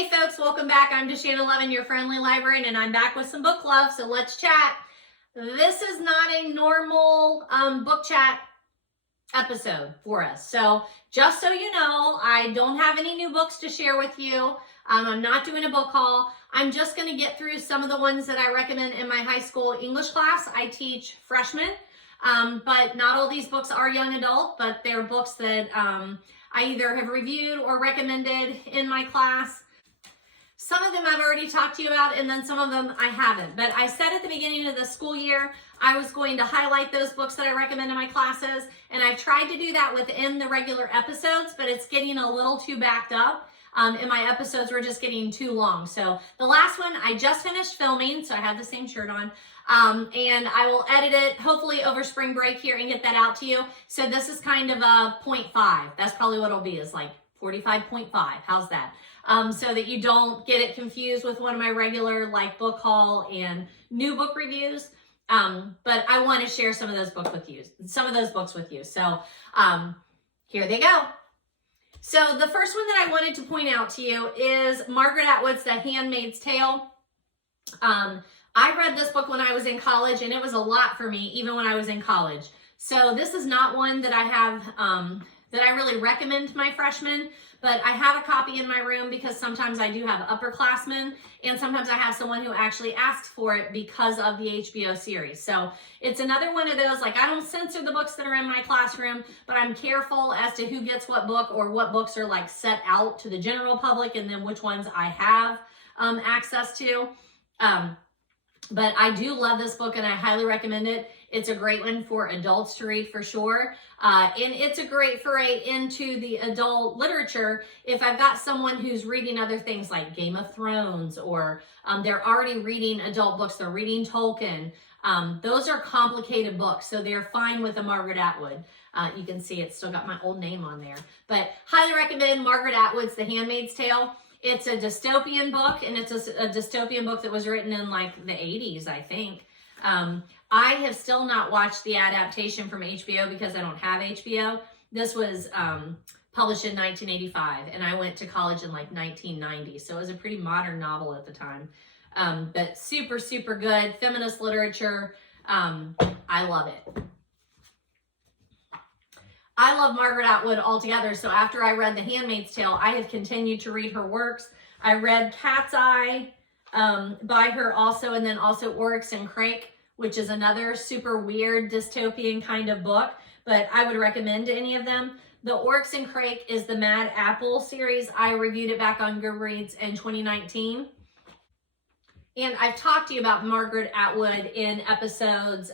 Hey folks, welcome back. I'm Deshanna Levin, your friendly librarian, and I'm back with some book love, so let's chat. This is not a normal book chat episode for us. So just so you know, I don't have any new books to share with you. I'm not doing a book haul. I'm just going to get through some of the ones that I recommend in my high school English class. I teach freshmen, but not all these books are young adult, but they're books that I either have reviewed or recommended in my class. Some of them I've already talked to you about, and then some of them I haven't. But I said at the beginning of the school year, I was going to highlight those books that I recommend in my classes, and I've tried to do that within the regular episodes, but it's getting a little too backed up. And my episodes were just getting too long. So the last one I just finished filming, so I have the same shirt on, and I will edit it hopefully over spring break here and get that out to you. So this is kind of a 0.5. That's probably what it'll be, is like 45.5. How's that? So that you don't get it confused with one of my regular like book haul and new book reviews. But I want to share some of those books with you. So here they go. So the first one that I wanted to point out to you is Margaret Atwood's The Handmaid's Tale. I read this book when I was in college, and it was a lot for me even when I was in college. So this is not one that I have that I really recommend to my freshmen, but I have a copy in my room because sometimes I do have upperclassmen, and sometimes I have someone who actually asks for it because of the HBO series. So it's another one of those, like, I don't censor the books that are in my classroom, but I'm careful as to who gets what book, or what books are like set out to the general public, and then which ones I have access to. But I do love this book, and I highly recommend it. It's a great one for adults to read for sure. And it's a great foray into the adult literature if I've got someone who's reading other things like Game of Thrones, or they're already reading adult books, they're reading Tolkien. Those are complicated books, so they're fine with a Margaret Atwood. You can see it's still got my old name on there. But highly recommend Margaret Atwood's The Handmaid's Tale. It's a dystopian book, and it's a dystopian book that was written in like the 80s, I think. I have still not watched the adaptation from HBO because I don't have HBO. This was published in 1985, and I went to college in like 1990, so it was a pretty modern novel at the time. But super, super good. Feminist literature. I love it. I love Margaret Atwood altogether, so after I read The Handmaid's Tale, I have continued to read her works. I read Cat's Eye by her also, and then also Oryx and Crake, which is another super weird dystopian kind of book, but I would recommend any of them. The Oryx and Crake is the Mad Apple series. I reviewed it back on Goodreads in 2019. And I've talked to you about Margaret Atwood in episodes,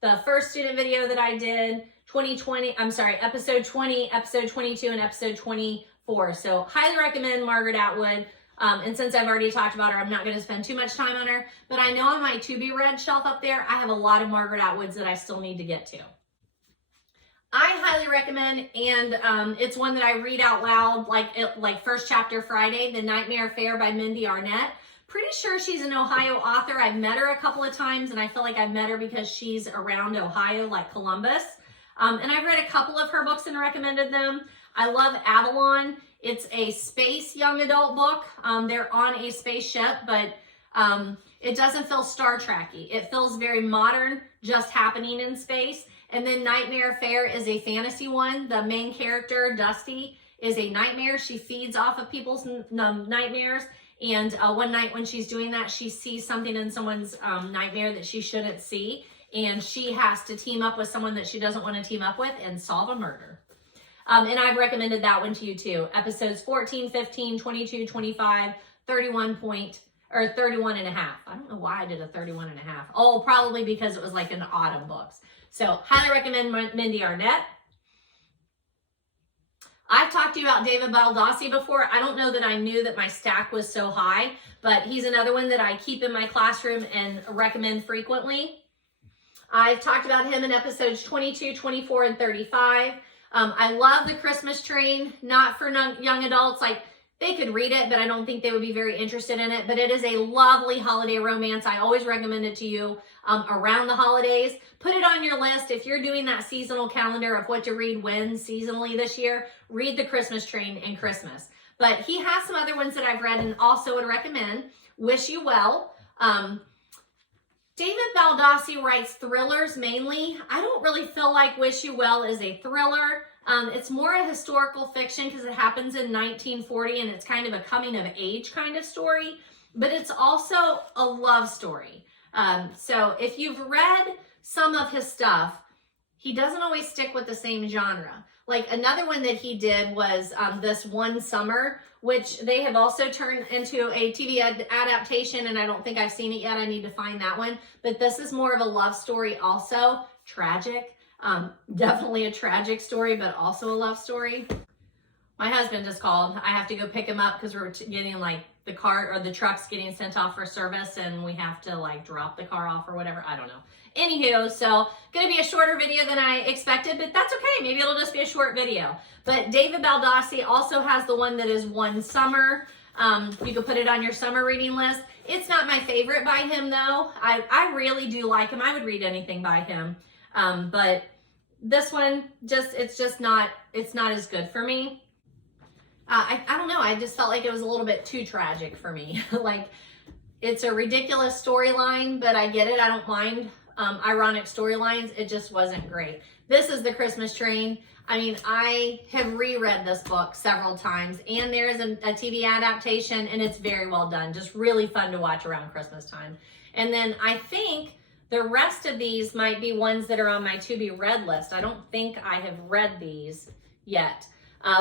the first student video that I did, episode 20, episode 22, and episode 24. So highly recommend Margaret Atwood. And since I've already talked about her, I'm not going to spend too much time on her. But I know on my to-be-read shelf up there, I have a lot of Margaret Atwoods that I still need to get to. I highly recommend, and it's one that I read out loud, like First Chapter Friday, The Nightmare Affair by Mindy Arnett. Pretty sure she's an Ohio author. I've met her a couple of times, and I feel like I've met her because she's around Ohio, like Columbus. And I've read a couple of her books and recommended them. I love Avalon. It's a space young adult book. They're on a spaceship, but it doesn't feel Star Trek-y. It feels very modern, just happening in space. And then Nightmare Affair is a fantasy one. The main character, Dusty, is a nightmare. She feeds off of people's nightmares. And one night when she's doing that, she sees something in someone's nightmare that she shouldn't see. And she has to team up with someone that she doesn't want to team up with and solve a murder. And I've recommended that one to you too. Episodes 14, 15, 22, 25, 31 and a half. I don't know why I did a 31 and a half. Oh, probably because it was like an autumn books. So highly recommend Mindy Arnett. I've talked to you about David Baldacci before. I don't know that I knew that my stack was so high, but he's another one that I keep in my classroom and recommend frequently. I've talked about him in episodes 22, 24, and 35. I love The Christmas Train, not for young adults. Like, they could read it, but I don't think they would be very interested in it. But it is a lovely holiday romance. I always recommend it to you around the holidays. Put it on your list. If you're doing that seasonal calendar of what to read when seasonally this year, read The Christmas Train and Christmas. But he has some other ones that I've read and also would recommend. Wish You Well. David Baldacci writes thrillers mainly. I don't really feel like Wish You Well is a thriller. It's more a historical fiction because it happens in 1940 and it's kind of a coming of age kind of story, but it's also a love story. So if you've read some of his stuff, he doesn't always stick with the same genre. Like another one that he did was this One Summer, which they have also turned into a TV adaptation, and I don't think I've seen it yet. I need to find that one. But this is more of a love story also, tragic. Definitely a tragic story, but also a love story. My husband just called. I have to go pick him up because we're getting like the car or the truck's getting sent off for service and we have to like drop the car off or whatever. I don't know. Anywho, so gonna be a shorter video than I expected, but that's okay. Maybe it'll just be a short video. But David Baldacci also has the one that is One Summer. You could put it on your summer reading list. It's not my favorite by him though. I really do like him. I would read anything by him. But this one, it's not as good for me. I don't know. I just felt like it was a little bit too tragic for me. Like, it's a ridiculous storyline, but I get it. I don't mind ironic storylines. It just wasn't great. This is The Christmas Train. I mean, I have reread this book several times, and there is a TV adaptation, and it's very well done. Just really fun to watch around Christmas time. And then I think the rest of these might be ones that are on my to-be-read list. I don't think I have read these yet.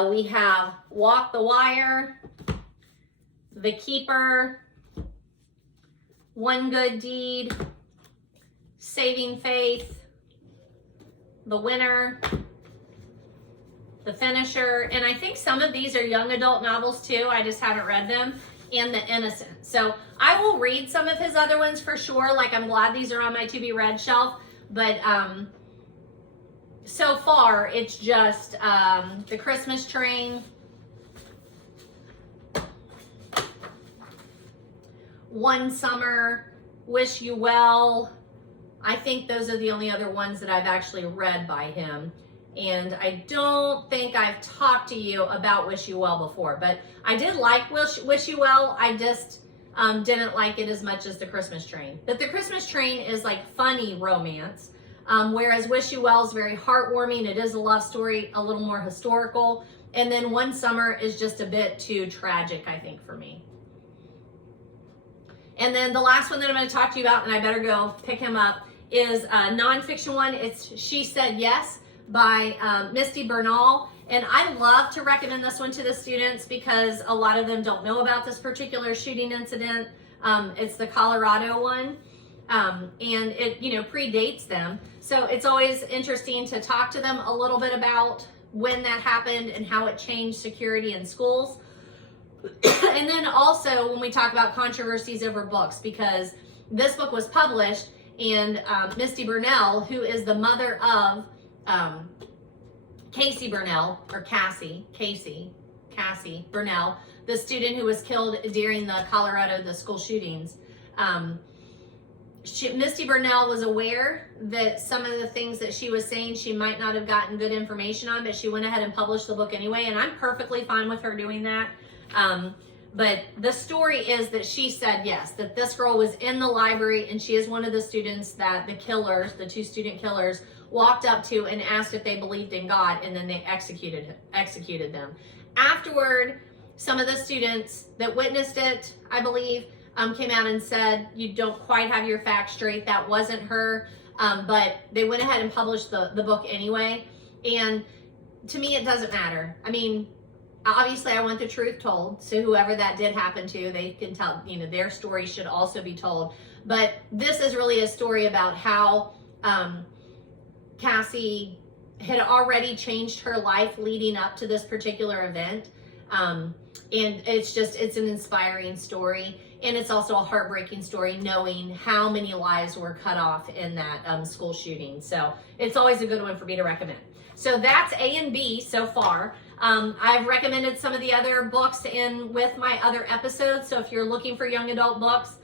We have Walk the Wire, The Keeper, One Good Deed, Saving Faith, The Winner, The Finisher, and I think some of these are young adult novels too. I just haven't read them, and The Innocent. So I will read some of his other ones for sure. Like, I'm glad these are on my to-be-read shelf, but so far it's just The Christmas Train, One Summer, Wish You Well. I think those are the only other ones that I've actually read by him. And I don't think I've talked to you about Wish You Well before, but I did like Wish You Well. I just didn't like it as much as The Christmas Train. But The Christmas Train is like funny romance, whereas Wish You Well is very heartwarming. It is a love story, a little more historical. And then One Summer is just a bit too tragic, I think, for me. And then the last one that I'm going to talk to you about, and I better go pick him up, is a nonfiction one. It's She Said Yes by Misty Bernall. And I love to recommend this one to the students because a lot of them don't know about this particular shooting incident. It's the Colorado one. And it, predates them. So it's always interesting to talk to them a little bit about when that happened and how it changed security in schools. And then also when we talk about controversies over books, because this book was published and Misty Bernall, who is the mother of Cassie Bernall, or Cassie Bernall, the student who was killed during the school shootings. Misty Bernall was aware that some of the things that she was saying she might not have gotten good information on, but she went ahead and published the book anyway, and I'm perfectly fine with her doing that. But the story is that she said yes, that this girl was in the library and she is one of the students that the killers, the two student killers, walked up to and asked if they believed in God, and then they executed them. Afterward, some of the students that witnessed it, I believe, came out and said, you don't quite have your facts straight, that wasn't her, but they went ahead and published the book anyway. And to me, it doesn't matter. I mean, obviously I want the truth told, so whoever that did happen to, they can tell, their story should also be told. But this is really a story about how Cassie had already changed her life leading up to this particular event. And it's an inspiring story. And it's also a heartbreaking story, knowing how many lives were cut off in that school shooting. So it's always a good one for me to recommend. So that's A and B so far. I've recommended some of the other books with my other episodes. So if you're looking for young adult books,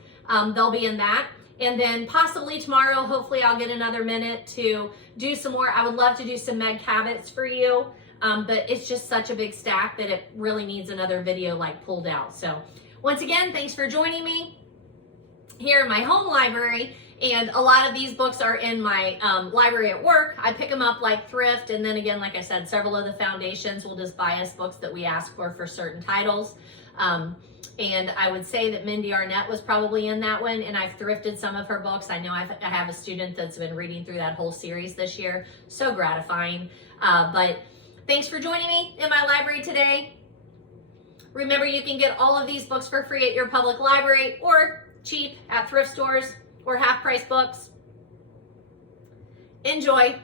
they'll be in that. And then possibly tomorrow, hopefully I'll get another minute to do some more. I would love to do some Meg Cabot's for you. but it's just such a big stack that it really needs another video like pulled out. So once again, thanks for joining me here in my home library. And a lot of these books are in my library at work. I pick them up like thrift. And then again, like I said, several of the foundations will just buy us books that we ask for certain titles. And I would say that Mindy Arnett was probably in that one, and I've thrifted some of her books. I know I have a student that's been reading through that whole series this year. So gratifying. But thanks for joining me in my library today. Remember, you can get all of these books for free at your public library or cheap at thrift stores or half-price books. Enjoy.